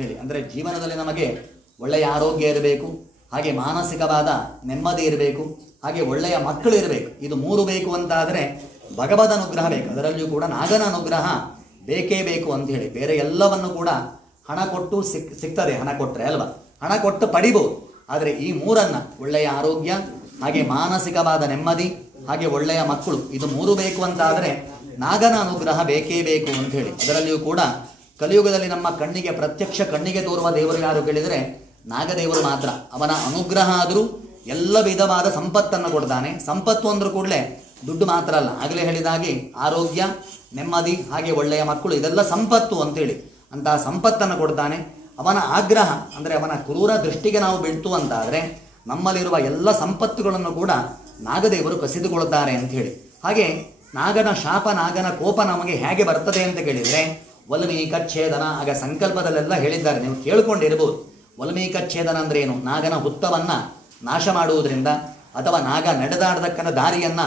ಹೇಳಿ. ಅಂದರೆ ಜೀವನದಲ್ಲಿ ನಮಗೆ ಒಳ್ಳೆಯ ಆರೋಗ್ಯ ಇರಬೇಕು, ಹಾಗೆ ಮಾನಸಿಕವಾದ ನೆಮ್ಮದಿ ಇರಬೇಕು, ಹಾಗೆ ಒಳ್ಳೆಯ ಮಕ್ಕಳು ಇರಬೇಕು. ಇದು ಮೂರು ಬೇಕು ಅಂತಾದರೆ ಭಗವದ್ ಅನುಗ್ರಹ ಬೇಕು. ಅದರಲ್ಲಿಯೂ ಕೂಡ ನಾಗನ ಅನುಗ್ರಹ ಬೇಕೇ ಬೇಕು ಅಂತ ಹೇಳಿ. ಬೇರೆ ಎಲ್ಲವನ್ನು ಕೂಡ ಹಣ ಕೊಟ್ಟು ಸಿಗ್ತದೆ, ಹಣ ಕೊಟ್ಟರೆ ಅಲ್ವಾ, ಹಣ ಕೊಟ್ಟು ಪಡಿಬೋದು. ಆದರೆ ಈ ಮೂರನ್ನು, ಒಳ್ಳೆಯ ಆರೋಗ್ಯ, ಹಾಗೆ ಮಾನಸಿಕವಾದ ನೆಮ್ಮದಿ, ಹಾಗೆ ಒಳ್ಳೆಯ ಮಕ್ಕಳು, ಇದು ಮೂರು ಬೇಕು ಅಂತಾದರೆ ನಾಗನ ಅನುಗ್ರಹ ಬೇಕೇ ಬೇಕು ಅಂತ ಹೇಳಿ. ಅದರಲ್ಲಿಯೂ ಕೂಡ ಕಲಿಯುಗದಲ್ಲಿ ನಮ್ಮ ಕಣ್ಣಿಗೆ, ಪ್ರತ್ಯಕ್ಷ ಕಣ್ಣಿಗೆ ತೋರುವ ದೇವರು ಯಾರು ಕೇಳಿದರೆ ನಾಗದೇವರು ಮಾತ್ರ. ಅವನ ಅನುಗ್ರಹ ಆದರೂ ಎಲ್ಲ ವಿಧವಾದ ಸಂಪತ್ತನ್ನು ಕೊಡ್ತಾನೆ. ಸಂಪತ್ತು ಅಂದ್ರೂ ಕೂಡಲೇ ದುಡ್ಡು ಮಾತ್ರ ಅಲ್ಲ, ಆಗಲೇ ಹೇಳಿದಾಗೆ ಆರೋಗ್ಯ, ನೆಮ್ಮದಿ, ಹಾಗೆ ಒಳ್ಳೆಯ ಮಕ್ಕಳು, ಇದೆಲ್ಲ ಸಂಪತ್ತು ಅಂತೇಳಿ. ಅಂತಹ ಸಂಪತ್ತನ್ನು ಕೊಡ್ತಾನೆ. ಅವನ ಆಗ್ರಹ ಅಂದರೆ ಅವನ ಕ್ರೂರ ದೃಷ್ಟಿಗೆ ನಾವು ಬೀಳ್ತು ಅಂತಾದರೆ ನಮ್ಮಲ್ಲಿರುವ ಎಲ್ಲ ಸಂಪತ್ತುಗಳನ್ನು ಕೂಡ ನಾಗದೇವರು ಕಸಿದುಕೊಳ್ತಾರೆ ಅಂಥೇಳಿ. ಹಾಗೆ ನಾಗನ ಶಾಪ, ನಾಗನ ಕೋಪ ನಮಗೆ ಹೇಗೆ ಬರ್ತದೆ ಅಂತ ಕೇಳಿದರೆ ವಲ್ಮೀಕಚ್ಛೇದನ, ಆಗ ಸಂಕಲ್ಪದಲ್ಲೆಲ್ಲ ಹೇಳಿದ್ದಾರೆ, ನೀವು ಕೇಳ್ಕೊಂಡಿರ್ಬೋದು. ವಲ್ಮೀಕಚ್ಛೇದನ ಅಂದರೆ ಏನು? ನಾಗನ ಹುತ್ತವನ್ನು ನಾಶ ಮಾಡುವುದರಿಂದ, ಅಥವಾ ನಾಗ ನಡೆದಾಡತಕ್ಕಂಥ ದಾರಿಯನ್ನು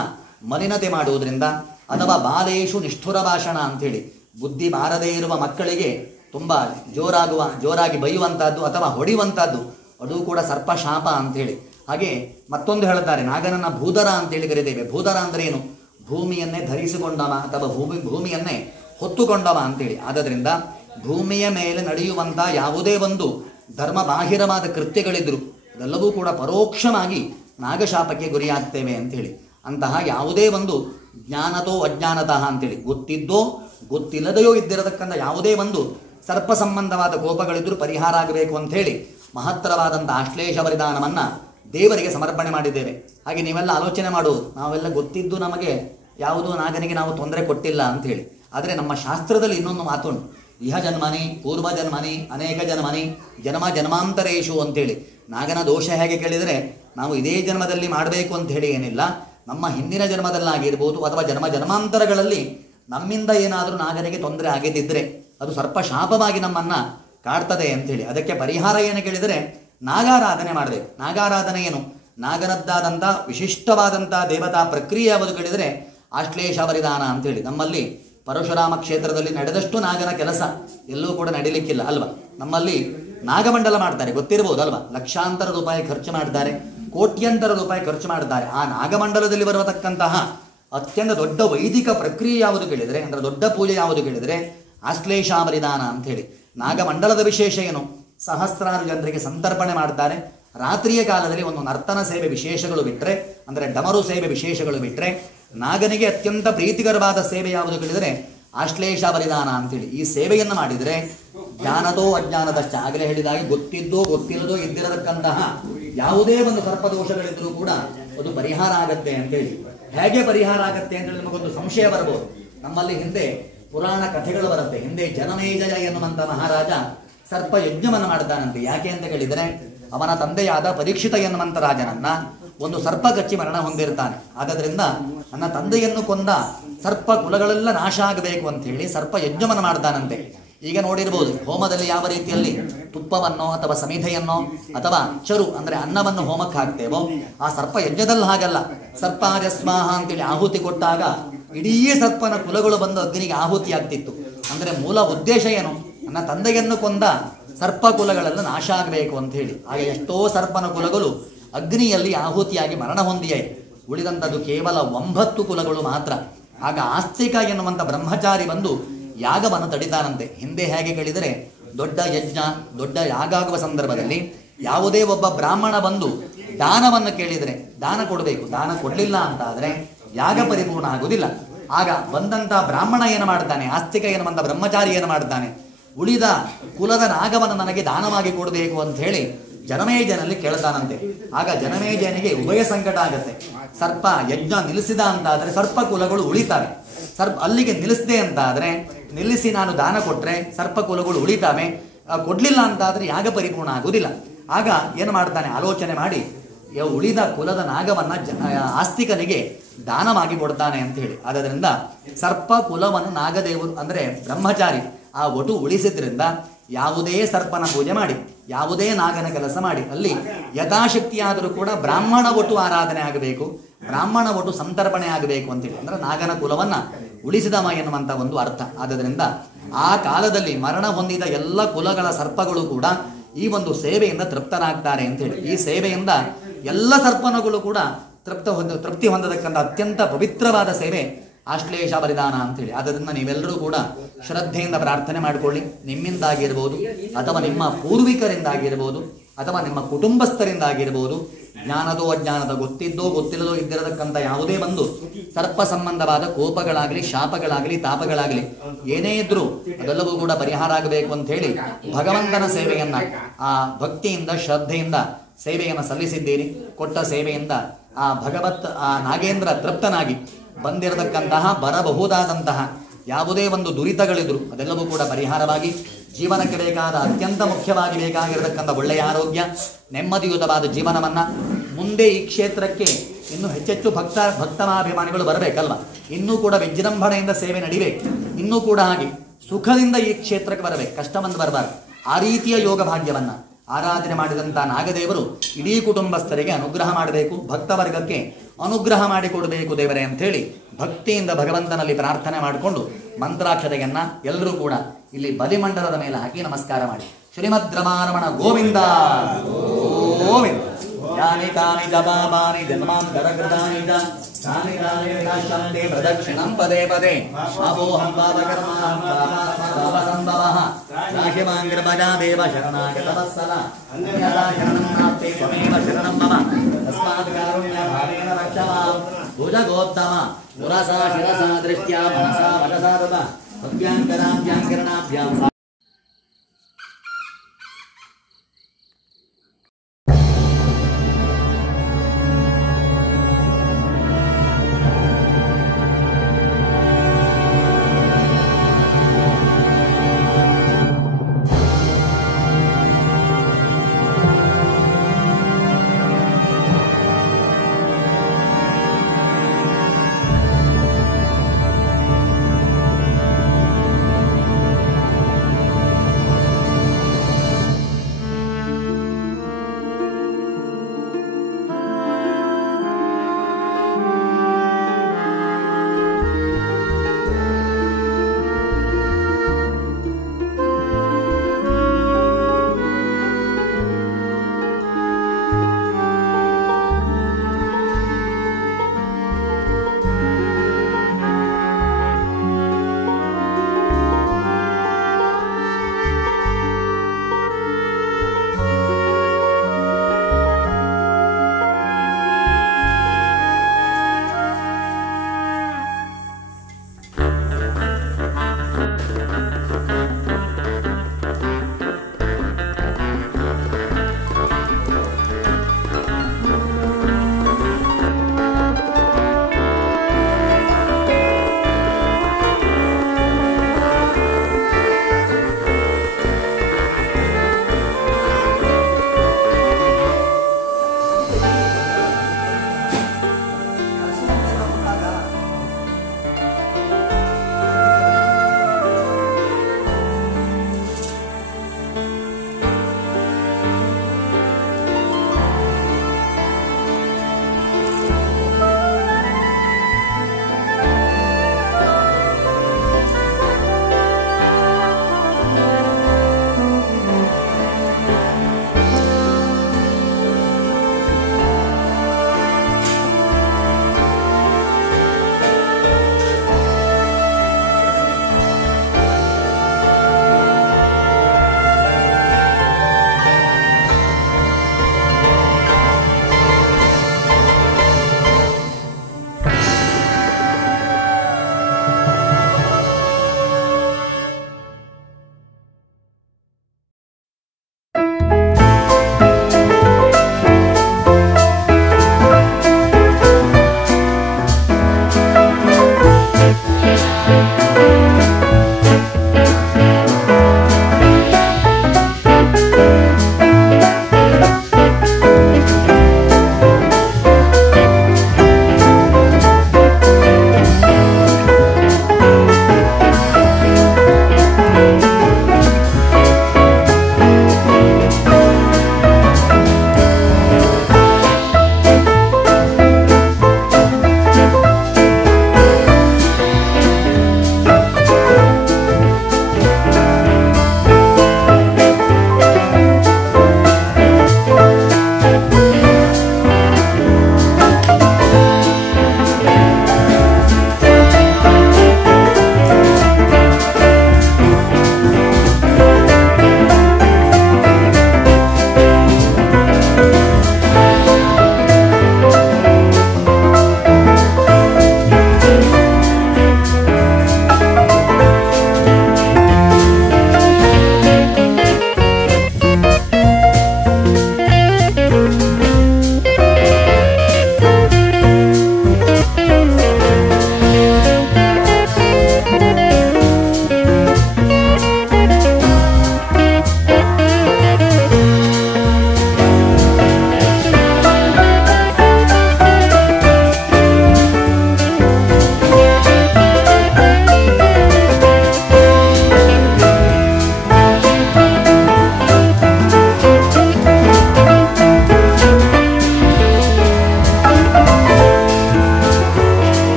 ಮಲಿನತೆ ಮಾಡುವುದರಿಂದ, ಅಥವಾ ಬಾಲೇಶು ನಿಷ್ಠುರ ಭಾಷಣ ಅಂಥೇಳಿ, ಬುದ್ಧಿ ಬಾರದೇ ಇರುವ ಮಕ್ಕಳಿಗೆ ತುಂಬ ಜೋರಾಗಿ ಬೈಯುವಂಥದ್ದು ಅಥವಾ ಹೊಡೆಯುವಂಥದ್ದು, ಅದು ಕೂಡ ಸರ್ಪಶಾಪ ಅಂಥೇಳಿ. ಹಾಗೆ ಮತ್ತೊಂದು ಹೇಳ್ತಾರೆ, ನಾಗನನ್ನು ಭೂಧರ ಅಂತೇಳಿ ಕರೀತೇವೆ. ಭೂಧರ ಅಂದರೆ ಏನು? ಭೂಮಿಯನ್ನೇ ಧರಿಸಿಕೊಂಡವ ಅಥವಾ ಭೂಮಿಯನ್ನೇ ಹೊತ್ತುಕೊಂಡವ ಅಂತೇಳಿ. ಆದ್ದರಿಂದ ಭೂಮಿಯ ಮೇಲೆ ನಡೆಯುವಂಥ ಯಾವುದೇ ಒಂದು ಧರ್ಮ ಬಾಹಿರವಾದ ಕೃತ್ಯಗಳಿದ್ರು ಅದೆಲ್ಲವೂ ಕೂಡ ಪರೋಕ್ಷವಾಗಿ ನಾಗಶಾಪಕ್ಕೆ ಗುರಿಯಾಗ್ತೇವೆ ಅಂಥೇಳಿ. ಅಂತಹ ಯಾವುದೇ ಒಂದು ಜ್ಞಾನತೋ ಅಜ್ಞಾನತಃ ಅಂತೇಳಿ, ಗೊತ್ತಿದ್ದೋ ಗೊತ್ತಿಲ್ಲದೆಯೋ ಇದ್ದಿರತಕ್ಕಂಥ ಯಾವುದೇ ಒಂದು ಸರ್ಪ ಸಂಬಂಧವಾದ ಕೋಪಗಳಿದ್ರೂ ಪರಿಹಾರ ಆಗಬೇಕು ಅಂಥೇಳಿ ಮಹತ್ತರವಾದಂಥ ಆಶ್ಲೇಷ ಬಲಿದಾನವನ್ನು ದೇವರಿಗೆ ಸಮರ್ಪಣೆ ಮಾಡಿದ್ದೇವೆ. ಹಾಗೆ ನೀವೆಲ್ಲ ಆಲೋಚನೆ ಮಾಡುವುದು, ನಾವೆಲ್ಲ ಗೊತ್ತಿದ್ದು ನಮಗೆ ಯಾವುದೋ ನಾಗನಿಗೆ ನಾವು ತೊಂದರೆ ಕೊಟ್ಟಿಲ್ಲ ಅಂಥೇಳಿ. ಆದರೆ ನಮ್ಮ ಶಾಸ್ತ್ರದಲ್ಲಿ ಇನ್ನೊಂದು ಮಾತುಂಟು, ಇಹ ಜನ್ಮನಿ ಪೂರ್ವ ಜನ್ಮನಿ ಅನೇಕ ಜನ್ಮನಿ ಜನ್ಮ ಜನ್ಮಾಂತರೇಶು ಅಂತೇಳಿ. ನಾಗನ ದೋಷ ಹೇಗೆ ಕೇಳಿದರೆ ನಾವು ಇದೇ ಜನ್ಮದಲ್ಲಿ ಮಾಡಬೇಕು ಅಂತ ಹೇಳಿ ಏನಿಲ್ಲ, ನಮ್ಮ ಹಿಂದಿನ ಜನ್ಮದಲ್ಲಾಗಿರ್ಬೋದು ಅಥವಾ ಜನ್ಮಾಂತರಗಳಲ್ಲಿ ನಮ್ಮಿಂದ ಏನಾದರೂ ನಾಗನಿಗೆ ತೊಂದರೆ ಆಗಿದ್ದಿದ್ರೆ ಅದು ಸರ್ಪಶಾಪವಾಗಿ ನಮ್ಮನ್ನು ಕಾಡ್ತದೆ ಅಂಥೇಳಿ. ಅದಕ್ಕೆ ಪರಿಹಾರ ಏನು ಕೇಳಿದರೆ ನಾಗಾರಾಧನೆ ಮಾಡಬೇಕು. ನಾಗಾರಾಧನೆ ಏನು? ನಾಗನದ್ದಾದಂಥ ವಿಶಿಷ್ಟವಾದಂಥ ದೇವತಾ ಪ್ರಕ್ರಿಯೆ ಯಾವುದು ಕೇಳಿದರೆ ಆಶ್ಲೇಷ ಬಲಿದಾನ ಅಂಥೇಳಿ. ನಮ್ಮಲ್ಲಿ ಪರಶುರಾಮ ಕ್ಷೇತ್ರದಲ್ಲಿ ನಡೆದಷ್ಟು ನಾಗನ ಕೆಲಸ ಎಲ್ಲೂ ಕೂಡ ನಡೀಲಿಕ್ಕಿಲ್ಲ ಅಲ್ವಾ. ನಮ್ಮಲ್ಲಿ ನಾಗಮಂಡಲ ಮಾಡ್ತಾರೆ, ಗೊತ್ತಿರ್ಬೋದು ಅಲ್ವಾ. ಲಕ್ಷಾಂತರ ರೂಪಾಯಿ ಖರ್ಚು ಮಾಡ್ತಾರೆ, ಕೋಟ್ಯಂತರ ರೂಪಾಯಿ ಖರ್ಚು ಮಾಡ್ತಾರೆ. ಆ ನಾಗಮಂಡಲದಲ್ಲಿ ಬರತಕ್ಕಂತಹ ಅತ್ಯಂತ ದೊಡ್ಡ ವೈದಿಕ ಪ್ರಕ್ರಿಯೆ ಯಾವುದು ಕೇಳಿದರೆ, ಅಂದರೆ ದೊಡ್ಡ ಪೂಜೆ ಯಾವುದು ಕೇಳಿದರೆ ಆಶ್ಲೇಷ ಬಲಿದಾನ ಅಂಥೇಳಿ. ನಾಗಮಂಡಲದ ವಿಶೇಷ ಏನು? ಸಹಸ್ರಾರು ಜನರಿಗೆ ಸಂತರ್ಪಣೆ ಮಾಡ್ತಾರೆ. ರಾತ್ರಿಯ ಕಾಲದಲ್ಲಿ ಒಂದು ನರ್ತನ ಸೇವೆ ವಿಶೇಷಗಳು ಬಿಟ್ಟರೆ, ಅಂದರೆ ಡಮರು ಸೇವೆ ವಿಶೇಷಗಳು ಬಿಟ್ಟರೆ, ನಾಗನಿಗೆ ಅತ್ಯಂತ ಪ್ರೀತಿಕರವಾದ ಸೇವೆ ಯಾವುದು ಕೇಳಿದರೆ ಆಶ್ಲೇಷ ಬಲಿದಾನ ಅಂತೇಳಿ. ಈ ಸೇವೆಯನ್ನು ಮಾಡಿದರೆ ಜ್ಞಾನದೋ ಅಜ್ಞಾನದಷ್ಟ, ಆಗಲೇ ಹೇಳಿದಾಗಿ ಗೊತ್ತಿದ್ದೋ ಗೊತ್ತಿಲ್ಲದೋ ಇದ್ದಿರತಕ್ಕಂತಹ ಯಾವುದೇ ಒಂದು ಸರ್ಪದೋಷಗಳಿದ್ದರೂ ಕೂಡ ಅದು ಪರಿಹಾರ ಆಗತ್ತೆ ಅಂತೇಳಿ. ಹೇಗೆ ಪರಿಹಾರ ಆಗತ್ತೆ ಅಂತೇಳಿ ನಮಗೊಂದು ಸಂಶಯ ಬರ್ಬೋದು. ನಮ್ಮಲ್ಲಿ ಹಿಂದೆ ಪುರಾಣ ಕಥೆಗಳು ಬರುತ್ತೆ. ಹಿಂದೆ ಜನಮೇಜಯ ಎನ್ನುವಂಥ ಮಹಾರಾಜ ಸರ್ಪ ಯಜ್ಞವನ್ನು ಮಾಡ್ತಾನಂತೆ. ಯಾಕೆ ಅಂತ ಕೇಳಿದರೆ ಅವನ ತಂದೆಯಾದ ಪರೀಕ್ಷಿತ ಎನ್ನುವಂಥ ರಾಜನನ್ನ ಒಂದು ಸರ್ಪ ಕಚ್ಚಿ ಮರಣ ಹೊಂದಿರ್ತಾನೆ. ಆದ್ದರಿಂದ ನನ್ನ ತಂದೆಯನ್ನು ಕೊಂದ ಸರ್ಪ ಕುಲಗಳೆಲ್ಲ ನಾಶ ಆಗಬೇಕು ಅಂತ ಹೇಳಿ ಸರ್ಪ ಯಜ್ಞವನ್ನು ಮಾಡ್ತಾನಂತೆ. ಈಗ ನೋಡಿರ್ಬೋದು, ಹೋಮದಲ್ಲಿ ಯಾವ ರೀತಿಯಲ್ಲಿ ತುಪ್ಪವನ್ನೋ ಅಥವಾ ಸಮಿಧೆಯನ್ನೋ ಅಥವಾ ಚರು ಅಂದರೆ ಅನ್ನವನ್ನು ಹೋಮಕ್ಕೆ ಹಾಕ್ತೇವೋ, ಆ ಸರ್ಪ ಯಜ್ಞದಲ್ಲಿ ಹಾಗಲ್ಲ. ಸರ್ಪಾರ್ಯ ಸ್ವಾಹ ಅಂತೇಳಿ ಆಹುತಿ ಕೊಟ್ಟಾಗ ಇಡೀ ಸರ್ಪನ ಕುಲಗಳು ಬಂದು ಅಗ್ನಿಗೆ ಆಹುತಿ ಆಗ್ತಿತ್ತು. ಅಂದರೆ ಮೂಲ ಉದ್ದೇಶ ಏನು? ನನ್ನ ತಂದೆಯನ್ನು ಕೊಂದ ಸರ್ಪ ಕುಲಗಳೆಲ್ಲ ನಾಶ ಆಗಬೇಕು ಅಂತ ಹೇಳಿ. ಆಗ ಎಷ್ಟೋ ಸರ್ಪನ ಕುಲಗಳು ಅಗ್ನಿಯಲ್ಲಿ ಆಹುತಿಯಾಗಿ ಮರಣ ಹೊಂದಿಯಾಯಿತು. ಉಳಿದಂಥದ್ದು ಕೇವಲ 9 ಕುಲಗಳು ಮಾತ್ರ. ಆಗ ಆಸ್ತಿಕ ಎನ್ನುವಂಥ ಬ್ರಹ್ಮಚಾರಿ ಬಂದು ಯಾಗವನ್ನು ತಡಿತಾನಂತೆ. ಹಿಂದೆ ಹೇಗೆ ಕೇಳಿದರೆ ದೊಡ್ಡ ಯಜ್ಞ, ದೊಡ್ಡ ಯಾಗ ಆಗುವ ಸಂದರ್ಭದಲ್ಲಿ ಯಾವುದೇ ಒಬ್ಬ ಬ್ರಾಹ್ಮಣ ಬಂದು ದಾನವನ್ನು ಕೇಳಿದರೆ ದಾನ ಕೊಡಬೇಕು. ದಾನ ಕೊಡಲಿಲ್ಲ ಅಂತ ಆದರೆ ಯಾಗ ಪರಿಪೂರ್ಣ ಆಗುವುದಿಲ್ಲ. ಆಗ ಬಂದಂಥ ಬ್ರಾಹ್ಮಣ ಏನು ಮಾಡ್ತಾನೆ, ಆಸ್ತಿಕ ಎನ್ನುವಂಥ ಬ್ರಹ್ಮಚಾರಿ ಏನು ಮಾಡ್ತಾನೆ, ಉಳಿದ ಕುಲದ ನಾಗವನ್ನು ನನಗೆ ದಾನವಾಗಿ ಕೊಡಬೇಕು ಅಂತ ಹೇಳಿ ಜನಮೇಜನಲ್ಲಿ ಕೇಳ್ತಾನಂತೆ. ಆಗ ಜನಮೇಜನಿಗೆ ಉಭಯ ಸಂಕಟ ಆಗತ್ತೆ. ಸರ್ಪ ಯಜ್ಞ ನಿಲ್ಲಿಸಿದ ಅಂತ ಆದರೆ ಸರ್ಪ ಕುಲಗಳು ಉಳಿತಾವೆ. ಅಲ್ಲಿಗೆ ನಿಲ್ಲಿಸದೆ ಅಂತ ಆದರೆ, ನಿಲ್ಲಿಸಿ ನಾನು ದಾನ ಕೊಟ್ಟರೆ ಸರ್ಪ ಕುಲಗಳು ಉಳಿತಾವೆ, ಕೊಡಲಿಲ್ಲ ಅಂತ ಆದರೆ ಯಾಗ ಪರಿಪೂರ್ಣ ಆಗುವುದಿಲ್ಲ. ಆಗ ಏನು ಮಾಡ್ತಾನೆ, ಆಲೋಚನೆ ಮಾಡಿ ಉಳಿದ ಕುಲದ ನಾಗವನ್ನು ಆಸ್ತಿಕನಿಗೆ ದಾನವಾಗಿ ಕೊಡ್ತಾನೆ ಅಂತ ಹೇಳಿ. ಆದ್ದರಿಂದ ಸರ್ಪ ಕುಲವನ್ನು ನಾಗದೇವರು ಅಂದರೆ ಬ್ರಹ್ಮಚಾರಿ ಆ ಒಟು ಉಳಿಸಿದ್ರಿಂದ ಯಾವುದೇ ಸರ್ಪನ ಪೂಜೆ ಮಾಡಿ, ಯಾವುದೇ ನಾಗನ ಕೆಲಸ ಮಾಡಿ, ಅಲ್ಲಿ ಯಥಾಶಕ್ತಿಯಾದರೂ ಕೂಡ ಬ್ರಾಹ್ಮಣ ಒಟ್ಟು ಆರಾಧನೆ ಆಗಬೇಕು, ಬ್ರಾಹ್ಮಣ ಒಟ್ಟು ಸಂತರ್ಪಣೆ ಆಗಬೇಕು ಅಂತೇಳಿ. ಅಂದರೆ ನಾಗನ ಕುಲವನ್ನು ಉಳಿಸಿದವ ಎನ್ನುವಂಥ ಒಂದು ಅರ್ಥ. ಆದ್ದರಿಂದ ಆ ಕಾಲದಲ್ಲಿ ಮರಣ ಹೊಂದಿದ ಎಲ್ಲ ಕುಲಗಳ ಸರ್ಪಗಳು ಕೂಡ ಈ ಒಂದು ಸೇವೆಯಿಂದ ತೃಪ್ತರಾಗ್ತಾರೆ ಅಂತೇಳಿ. ಈ ಸೇವೆಯಿಂದ ಎಲ್ಲ ಸರ್ಪನಗಳು ಕೂಡ ತೃಪ್ತಿ ಹೊಂದತಕ್ಕಂಥ ಅತ್ಯಂತ ಪವಿತ್ರವಾದ ಸೇವೆ ಆಶ್ಲೇಷ ಬಲಿದಾನ ಅಂತೇಳಿ. ಆದ್ದರಿಂದ ನೀವೆಲ್ಲರೂ ಕೂಡ ಶ್ರದ್ಧೆಯಿಂದ ಪ್ರಾರ್ಥನೆ ಮಾಡಿಕೊಳ್ಳಿ. ನಿಮ್ಮಿಂದಾಗಿರ್ಬೋದು ಅಥವಾ ನಿಮ್ಮ ಪೂರ್ವಿಕರಿಂದಾಗಿರ್ಬೋದು ಅಥವಾ ನಿಮ್ಮ ಕುಟುಂಬಸ್ಥರಿಂದಾಗಿರ್ಬೋದು, ಜ್ಞಾನದೋ ಅಜ್ಞಾನದ ಗೊತ್ತಿದ್ದೋ ಗೊತ್ತಿಲ್ಲದೋ ಇದ್ದಿರತಕ್ಕಂಥ ಯಾವುದೇ ಒಂದು ಸರ್ಪ ಸಂಬಂಧವಾದ ಕೋಪಗಳಾಗಲಿ, ಶಾಪಗಳಾಗಲಿ, ತಾಪಗಳಾಗಲಿ ಏನೇ ಇದ್ರೂ ಅದೆಲ್ಲವೂ ಕೂಡ ಪರಿಹಾರ ಆಗಬೇಕು ಅಂತ ಹೇಳಿ ಭಗವಂತನ ಸೇವೆಯನ್ನ ಆ ಭಕ್ತಿಯಿಂದ ಶ್ರದ್ಧೆಯಿಂದ ಸೇವೆಯನ್ನು ಸಲ್ಲಿಸಿದ್ದೀರಿ. ಕೊಟ್ಟ ಸೇವೆಯಿಂದ ಆ ಭಗವತ್ ಆ ನಾಗೇಂದ್ರ ತೃಪ್ತನಾಗಿ ಬಂದಿರತಕ್ಕಂತಹ ಬರಬಹುದಾದಂತಹ ಯಾವುದೇ ಒಂದು ದುರಿತಗಳಿದ್ರು ಅದೆಲ್ಲವೂ ಕೂಡ ಪರಿಹಾರವಾಗಿ ಜೀವನಕ್ಕೆ ಬೇಕಾದ ಅತ್ಯಂತ ಮುಖ್ಯವಾಗಿ ಬೇಕಾಗಿರತಕ್ಕಂಥ ಒಳ್ಳೆಯ ಆರೋಗ್ಯ, ನೆಮ್ಮದಿಯುತವಾದ ಜೀವನವನ್ನ ಮುಂದೆ ಈ ಕ್ಷೇತ್ರಕ್ಕೆ ಇನ್ನು ಹೆಚ್ಚೆಚ್ಚು ಭಕ್ತನಾಭಿಮಾನಿಗಳು ಬರಬೇಕಲ್ವ, ಇನ್ನೂ ಕೂಡ ವಿಜೃಂಭಣೆಯಿಂದ ಸೇವೆ ನಡಿಬೇಕು, ಇನ್ನೂ ಕೂಡ ಹಾಗೆ ಸುಖದಿಂದ ಈ ಕ್ಷೇತ್ರಕ್ಕೆ ಬರಬೇಕು, ಕಷ್ಟ ಬಂದು ಬರಬಾರ್ದು. ಆ ರೀತಿಯ ಯೋಗ ಭಾಗ್ಯವನ್ನ ಆರಾಧನೆ ಮಾಡಿದಂಥ ನಾಗದೇವರು ಇಡೀ ಕುಟುಂಬಸ್ಥರಿಗೆ ಅನುಗ್ರಹ ಮಾಡಬೇಕು, ಭಕ್ತವರ್ಗಕ್ಕೆ ಅನುಗ್ರಹ ಮಾಡಿಕೊಡಬೇಕು ದೇವರೇ ಅಂಥೇಳಿ ಭಕ್ತಿಯಿಂದ ಭಗವಂತನಲ್ಲಿ ಪ್ರಾರ್ಥನೆ ಮಾಡಿಕೊಂಡು ಮಂತ್ರಾಕ್ಷತೆಯನ್ನ ಎಲ್ಲರೂ ಕೂಡ ಇಲ್ಲಿ ಬಲಿಮಂಡಲದ ಮೇಲೆ ಹಾಕಿ ನಮಸ್ಕಾರ ಮಾಡಿ. ಶ್ರೀಮದ್ ರಮಾರಮಣ ಗೋವಿಂದ ಗೋವಿಂದ. ಯಾನಿ ಕಾನಿ ಜಪಾನಿ ಜನ್ಮಾಂತರಕೃತಾನಿ ಚ ತಾನಿ ತಾನಿ ವಿನಾಶಂತೆ ಪ್ರದಕ್ಷಿಣಂ ಪದೇ ಪದೇ ಅಪೋಹಂ ಪಾಪಕರ್ಮಾಹಂ ಪಾಪಸಂಭವಃ ರಾಶಿಮಾಂಗ್ರಪಜಾ ದೇವ ಶರಣಾಗತವತ್ಸಲ ಅನ್ಯಥಾ ಶರಣಂ ನಾಸ್ತಿ ತ್ವಮೇವ ಶರಣಂ ಮಮ ತಸ್ಮಾತ್ ಕಾರುಣ್ಯ ಭಾವೇನ ರಕ್ಷ ಮಾಂ ಭುಜಗೋತ್ತಮ ಮುರಸಾ ಶಿರಸಾ ದೃಷ್ಟ್ಯಾ ಮನಸಾ ವಚಸಾ ತತ ಭವ್ಯಾಂಕರಾಭ್ಯಾಂ ಕಿರಣಾಭ್ಯಾಂ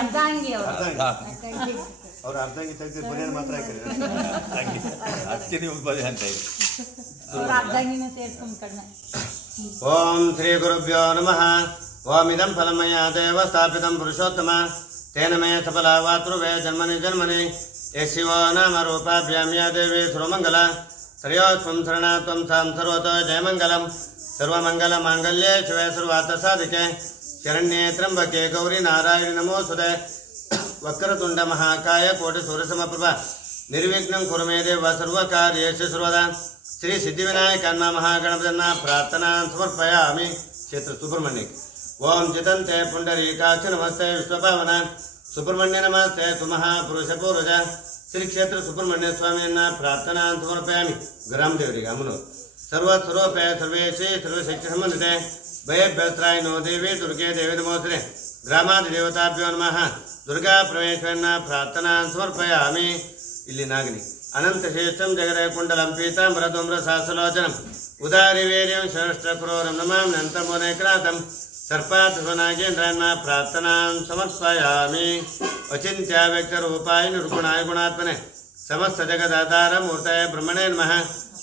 ಅರ್ಧಾಂಗಿ ಅವ್ರು ಅರ್ಧಾಂಗಿ ತೆಗೆದು ಬನ್ನೇನು ಮಾತ್ರ ಅದಕ್ಕೆ ನೀವು ಬದಿ ಅಂತ ಅರ್ಧಾಂಗಿನೂ ಸೇರ್ಸ್ಕೊಂಡು ಕಡಿಮೆ. ಓಂ ಶ್ರೀ ಗುರುಭ್ಯೋ ನಮಃ. ಓಂ ಇದಂ ಫಲಮಯ ದೇವ ಸ್ಥಾಪಿತಂ ಪುರುಷೋತ್ತಮ ತೇನ ಮೇ ಸಫಲ ವಾತೃವೇ ಜನ್ಮನಿ ಜನ್ಮನಿ ಯಶಿವೋ ನಾಮ ರೂಪಾಭ್ಯಾಂ ಯಾ ದೇವಿ ಸರ್ವಮಂಗಲ ತ್ರಯೋಸ್ವಂ ಶರಣಾತ್ವಂ ಸಾಂ ಸರ್ವತೋ ಜಯಮಂಗಲಂ ಸರ್ವಮಂಗಲ ಮಾಂಗಲ್ಯೆ ಶಿವೆ ಸರ್ವಾರ್ಥ ಸಾಧಿಕೆ ಶರಣ್ಯೇ ತ್ರ್ಯಂಬಕೆ ಗೌರಿ ನಾರಾಯಣಿ ನಮೋಸ್ತುತೆ ವಕ್ರತುಂಡ ಮಹಾಕಾಯ ಕೋಟಿ ಸೂರ್ಯಸಮಪ್ರಭ ನಿರ್ವಿಘ್ನಂ ಕುರು ಮೇ ದೇವ ಸರ್ವಕಾರ್ಯೇಷು ಸರ್ವದಾ. ಶ್ರೀ ಸಿದ್ಧಿವಿನಾಯಕನ್ನ ಮಹಾಗಣಪತಿಯನ್ನ ಪ್ರಾರ್ಥನಾ ಸಮರ್ಪಯಾಮಿ. ಕ್ಷೇತ್ರ ಸುಬ್ರಹ್ಮಣ್ಯಕ್ಕೆ. ಓಂ ಜಿತಂತೆ ಪುಂಡರೀಕಾಕ್ಷ ನಮಸ್ತೆ ವಿಶ್ವಭಾವನ ಸುಬ್ರಹ್ಮಣ್ಯ ನಮಸ್ತೆ ಸುಮಹಾಪುರುಷ ಪೂರ್ವಜ. ಶ್ರೀ ಕ್ಷೇತ್ರ ಸುಬ್ರಹ್ಮಣ್ಯ ಸ್ವಾಮಿಯನ್ನ ಪ್ರಾರ್ಥನಾ ಸಮರ್ಪಯಾಮಿ. ಗ್ರಾಮದೇವರಿಗೆ ಅಮನು ಸರ್ವಸ್ವರೂಪೇ ಸರ್ವೇಶೇ ಸರ್ವಶಕ್ತಿ ಸಂಬಂಧಿತೆ ಭಯಭ್ಯಸ್ತ್ರಾಯ ನೋ ದೇವಿ ದುರ್ಗೆ ದೇವಿ ನಮೋಸ್ತುತೆ. ಗ್ರಾಮಾಧಿದೇವತಾಭ್ಯೋ ನಮಃ. ದುರ್ಗಾ ಪ್ರವೇಶವನ್ನ ಪ್ರಾರ್ಥನಾ ಸಮರ್ಪಯಾಮಿ. ಇಲ್ಲಿ ನಾಗನಿ ಅನಂತ ಶ್ರೇಷ್ಠಂ ಜಗದೇ ಕುಂಡಲಂ ಪೀತಾಂಬರ ಧೂಮ್ರ ಸಾಸಲೋಚನಂ ಉದಾರಿ ವೀರ್ಯಂ ಷಷ್ಠಕ್ರೋರಂ ನಮಾಮಿ ನಂತಮೋನೇಕ್ರಾತಂ ಸರ್ಪಾತ್ಮನಾಗೇಂದ್ರನ್ನ ಪ್ರಾರ್ಥನಾ ಸಮರ್ಪಯಾಮಿ. ಅಚಿಂತ್ಯ ವ್ಯಕ್ತ ರೂಪಾಯ ನಿರ್ಗುಣಾಯ ಗುಣಾತ್ಮನೆ ಸಮಸ್ತ ಜಗದಾಧಾರ ಮೂರ್ತಯ ಬ್ರಹ್ಮಣೇ ನಮಃ.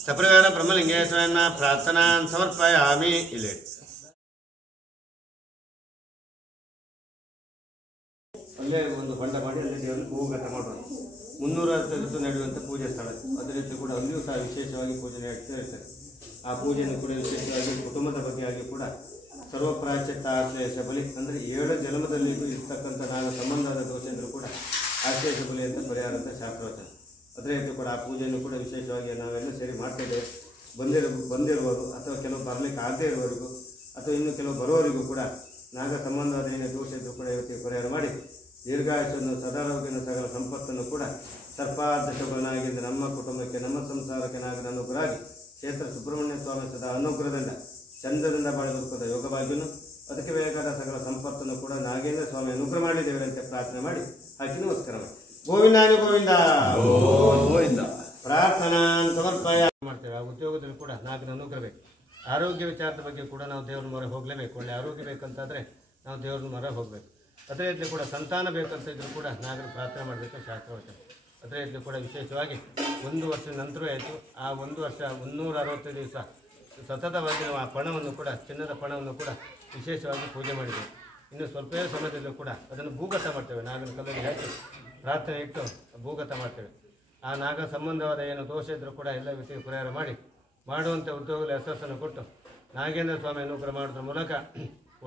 ಸಪ್ರಕಾರ ಬ್ರಹ್ಮಲಿಂಗೇಶ್ವರನ್ನ ಪ್ರಾರ್ಥನಾ ಸಮರ್ಪಯಾಮಿ. ಇಲ್ಲಿ ಅಲ್ಲೇ ಒಂದು ಹೊಂಡ ಮಾಡಿ ಅಲ್ಲೇ ದೇವರನ್ನು ಹೂಗತ ಮಾಡೋದು. 360 ದಿವಸ ನಡೆಯುವಂಥ ಪೂಜೆ ಸ್ಥಳ. ಅದೇ ರೀತಿ ಕೂಡ ಅಲ್ಲಿಯೂ ಸಹ ವಿಶೇಷವಾಗಿ ಪೂಜೆ ನಡೀತಾ ಇರ್ತಾರೆ. ಆ ಪೂಜೆಯನ್ನು ಕೂಡ ವಿಶೇಷವಾಗಿ ಕುಟುಂಬದ ಬಗ್ಗೆ ಆಗಿ ಕೂಡ ಸರ್ವಪ್ರಾಯಶ್ಚಿತ್ತ ಆಶ್ಲೇಷ ಬಲಿ ಅಂದರೆ 7 ಜನ್ಮದಲ್ಲಿ ಇರ್ತಕ್ಕಂಥ ನಾನು ಸಂಬಂಧದ ದೋಷ ಅಂದರೂ ಕೂಡ ಆಶ್ಲೇಷ ಬಲಿ ಅಂತ ಪರಿಹಾರ ಶಾಸ್ತ್ರವಚನ. ಅದೇ ರೀತಿ ಕೂಡ ಆ ಪೂಜೆಯನ್ನು ಕೂಡ ವಿಶೇಷವಾಗಿ ನಾವೆಲ್ಲ ಸೇರಿ ಮಾಡ್ತಿದ್ದೇವೆ. ಬಂದಿರುವವರು ಅಥವಾ ಕೆಲವು ಬರಲಿಕ್ಕೆ ಆಗದೇ ಇರುವವರಿಗೂ ಅಥವಾ ಇನ್ನು ಕೆಲವು ಬರುವವರಿಗೂ ಕೂಡ ನಾಗ ಸಂಬಂಧವಾದ ಏನೇ ದೋಷ ಇದ್ದರೂ ಕೂಡ ಇವತ್ತಿಗೆ ಪರಿಹಾರ ಮಾಡಿ ದೀರ್ಘಾಯುಷನ್ನು ಸದಾರೋಗ್ಯನ ಸಕಲ ಸಂಪತ್ತನ್ನು ಕೂಡ ಸರ್ಪಾಧ್ಯಕ್ಷನಾಗಿದ್ದ ನಮ್ಮ ಕುಟುಂಬಕ್ಕೆ ನಮ್ಮ ಸಂಸಾರಕ್ಕೆ ನಾಗರ ಅನುಗ್ರಹವಾಗಿ ಕ್ಷೇತ್ರ ಸುಬ್ರಹ್ಮಣ್ಯ ಸ್ವಾಮಿ ಸದಾ ಅನುಗ್ರಹದಿಂದ ಚಂದ್ರದಿಂದ ಬಾಳಿ ಬದುಕದ ಯೋಗಭಾಗ್ಯನು ಅದಕ್ಕೆ ಬೇಕಾದ ಸಕಲ ಸಂಪತ್ತನ್ನು ಕೂಡ ನಾಗೇಂದ್ರ ಸ್ವಾಮಿ ಅನುಗ್ರಹ ಮಾಡಿದ್ದೇವೆ ಅಂತ ಪ್ರಾರ್ಥನೆ ಮಾಡಿ ಹಾಕಿ ನಮಸ್ಕಾರ ಮಾಡಿ. ಗೋವಿಂದಾನು ಗೋವಿಂದ ಗೋವಿಂದ ಪ್ರಾರ್ಥನಾ ಸಮರ್ಪಯ ಮಾಡ್ತೇವೆ. ಆ ಉದ್ಯೋಗದಲ್ಲಿ ಕೂಡ ನಾಗನ ಅನುಗ್ರಹ ಬೇಕು. ಆರೋಗ್ಯ ವಿಚಾರದ ಬಗ್ಗೆ ಕೂಡ ನಾವು ದೇವ್ರ ಮೊರೆ ಹೋಗಲೇಬೇಕು. ಒಳ್ಳೆ ಆರೋಗ್ಯ ಬೇಕಂತಾದರೆ ನಾವು ದೇವ್ರ ಮೊರೆ ಹೋಗಬೇಕು. ಅದೇ ರೀತಿ ಕೂಡ ಸಂತಾನ ಬೇಕಂತ ಇದ್ರೂ ಕೂಡ ನಾಗನ ಪ್ರಾರ್ಥನೆ ಮಾಡಬೇಕು ಶಾಸ್ತ್ರವಚನ. ಅದೇ ರೀತಿ ಕೂಡ ವಿಶೇಷವಾಗಿ 1 ವರ್ಷದ ನಂತರವೇ ಆಯಿತು. ಆ 1 ವರ್ಷ 360 ದಿವಸ ಸತತವಾಗಿ ನಾವು ಆ ಪಣವನ್ನು ಕೂಡ ಚಿನ್ನದ ಪಣವನ್ನು ಕೂಡ ವಿಶೇಷವಾಗಿ ಪೂಜೆ ಮಾಡಿದ್ದೇವೆ. ಇನ್ನು ಸ್ವಲ್ಪ ಸಮಯದಲ್ಲೂ ಕೂಡ ಅದನ್ನು ಭೂಗತ ಮಾಡ್ತೇವೆ. ನಾಗನ ಕಲ್ಲಲ್ಲಿ ಹಾಕಿ ಪ್ರಾರ್ಥನೆ ಇಟ್ಟು ಭೂಗತ ಮಾಡ್ತೇವೆ. ಆ ನಾಗ ಸಂಬಂಧವಾದ ಏನು ದೋಷ ಇದ್ದರೂ ಕೂಡ ಎಲ್ಲ ವ್ಯಕ್ತಿಗೆ ಪರಿಹಾರ ಮಾಡಿ ಮಾಡುವಂಥ ಉದ್ಯೋಗದಲ್ಲಿ ಯಶಸ್ಸನ್ನು ಕೊಟ್ಟು ನಾಗೇಂದ್ರ ಸ್ವಾಮಿ ಅನುಗ್ರಹ ಮಾಡೋದ್ರ ಮೂಲಕ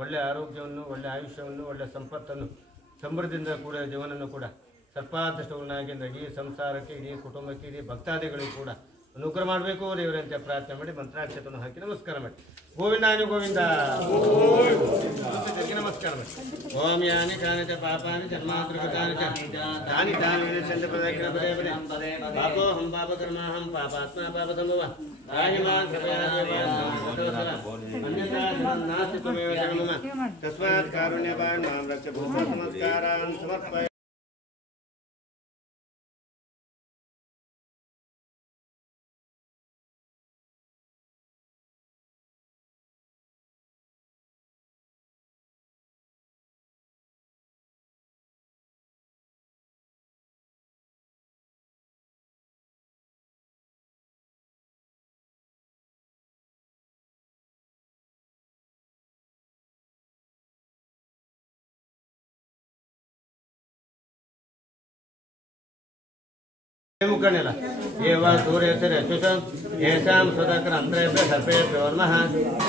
ಒಳ್ಳೆಯ ಆರೋಗ್ಯವನ್ನು, ಒಳ್ಳೆಯ ಆಯುಷ್ಯವನ್ನು, ಒಳ್ಳೆಯ ಸಂಪತ್ತನ್ನು, ಸಮೃದ್ಧಿಯಿಂದ ಕೂಡ ಜೀವನವನ್ನು ಕೂಡ ಸರ್ಪಾದೃಷ್ಟವನ್ನಾಗಿಂದ ಇಡೀ ಸಂಸಾರಕ್ಕೆ, ಇಡೀ ಕುಟುಂಬಕ್ಕೆ, ಇಡೀ ಭಕ್ತಾದಿಗಳಿಗೂ ಕೂಡ ಅನುಗ್ರಹ ಮಾಡಬೇಕು ದೇವರಂತೆ ಪ್ರಾರ್ಥನೆ ಮಾಡಿ ಮಂತ್ರಾಕ್ಷತೆಯನ್ನು ಹಾಕಿ ನಮಸ್ಕಾರ ಮಾಡಿ. ಗೋವಿಂದಾನು ಗೋವಿಂದ ನಮಸ್ಕಾರ ಮಾಡಿ. ಓಂ ಯಾನಿ ಕಾನಿ ಚ ಪಾಪಾನಿ ಜನ್ಮಾಂತರಕೃತಾನಿ ಚ ತಾನಿ ತಾನಿ ವಿನಶ್ಯಂತಿ ಪ್ರದಕ್ಷಿಣ ಪದೇ ಪದೇ ಪಾಪೋಹಂ ಪಾಪಕರ್ಮಾಹಂ ಪಾಪಾತ್ಮ ಪಾಪಸಂಭವ ರಾಹಿಮಾನ್ ಕೃಪಯಾ ಅನ್ಯಥಾ ನಾಸ್ತಿ ತ್ವಮೇವ ಶರಣಂ ತಸ್ಮಾತ್ ಕಾರುಣ್ಯವಾನ್ ಮಾಂ ರಕ್ಷ ಭೂತ ನಮಸ್ಕಾರಾನ್ ಸಮರ್ಪಯ. मुखनिल एव सूर्यस्यरश्मिषं येषां सुदक्रन्त्रेभ्यः सर्पेभ्योर्मः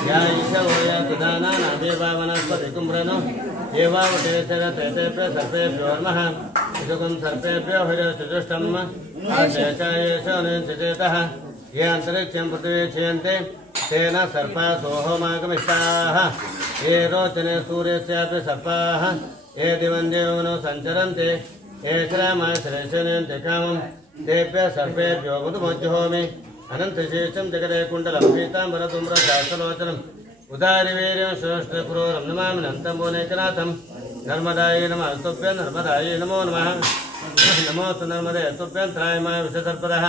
या ईशवोया सुदानानामेव वनस्पतिकुम्भ्रनो एवावटेश्वरतेभ्यः सर्पेभ्योर्मः सुखं सर्पेभ्यो हरिश्चुष्टम् आशेषायेषोनिश्चितेतः ये अन्तरिक्षं पृथिवी क्षीयन्ते तेन सर्पाः सोऽहमागमिष्टाः ये रोचने सूर्यस्यापि सर्पाः ये दिवन्देवनो सञ्चरन्ति ये श्रामाय श्रेष्ठन्ते कामम् तेभ्यः सर्पेभ्यो मधुमज्जुहोमि अनन्तशेषं जगदे कुण्डलं पीताम्बरधूम्र शास्त्रलोचनम् उदारिवीर्यं षष्ठक्रोरं नमामि नन्तमोनेकनाथं नर्मदायै नमः तुभ्यं नर्मदायै नमो नमः नमोऽस्तु नर्मदे तुभ्यं त्रायमाय विषसर्पदः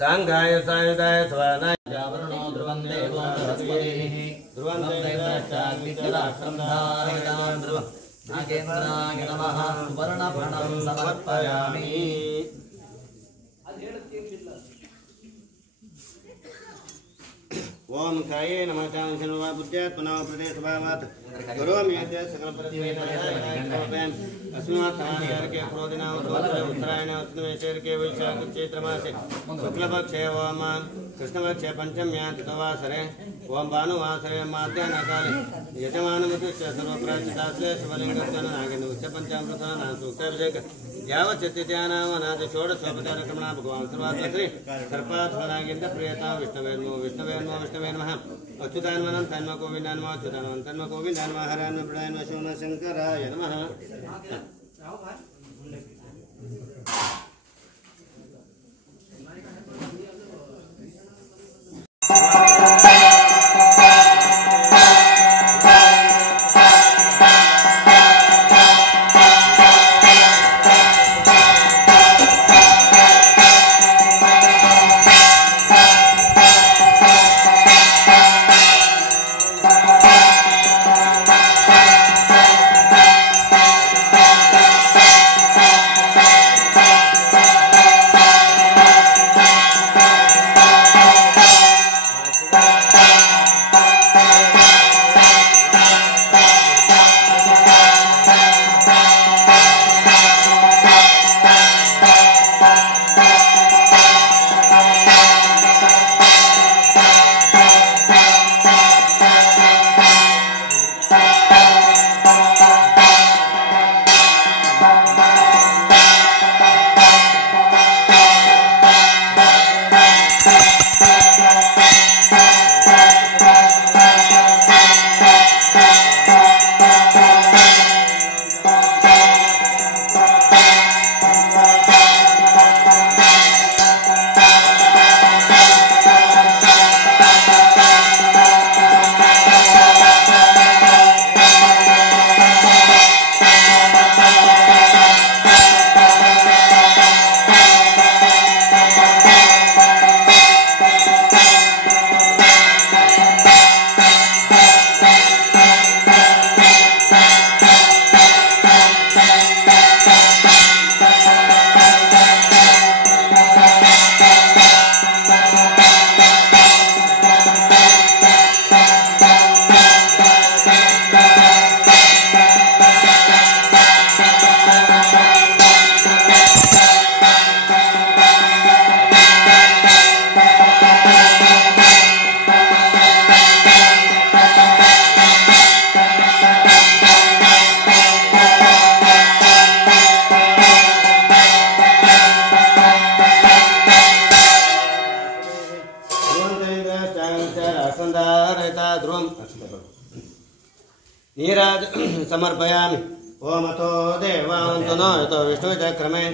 सांगाय सायुधाय स्वानाय जावरणो ध्रुवं देवो बृहस्पतिः ध्रुवं देवश्चाग्निकराष्ट्रं धारयतां ध्रुवम् ನಾಗೇಂದ್ರಾಯ ನಮಃ ಸುವರ್ಣಫಣಂ ಸಮರ್ಪಯಾಮಿ. ಓಂ ಕಾಯೇ ನಮಃ ಕಾಮಶರ್ವಾ ಬುದ್ಧ್ಯಾತ್ಮನಾ ಪ್ರದೇಶಭಾವಾತ್ ಕರೋಮಿ ಯದ್ಯ ಸಕಲ ಪರಿಸ್ಥಿತಿನ अस्मात् के क्रोधिना उत्तरायण उत्तमेश्वरके वैशाख चैत्रमासे शुक्लपक्षे ओम कृष्णपक्षे पंचम्यां तिथवासरे ओम भानुवासरे माध्याह्नकाले यजमानमुद्दिश्य सर्वप्राचितास्ते शिवलिङ्गस्य नागेन्द्र उच्चपञ्चामृतानां सूक्ताभिषेक यावच्चित्यानामनाद षोडशोपचारक्रमणा भगवान् सर्वात्मश्री सर्पात्मनागेन्द्र प्रियता विष्णवे नमः अच्युतान्वनं तन्म गोविन्दान्म अच्युतान्वनं तन्म गोविन्दान्म हरान्म प्रणयन्म शिवशङ्कराय नमः. नीराज समर्पयामि. ओम अतो देवांतो नो यतो विष्णुचक्रमे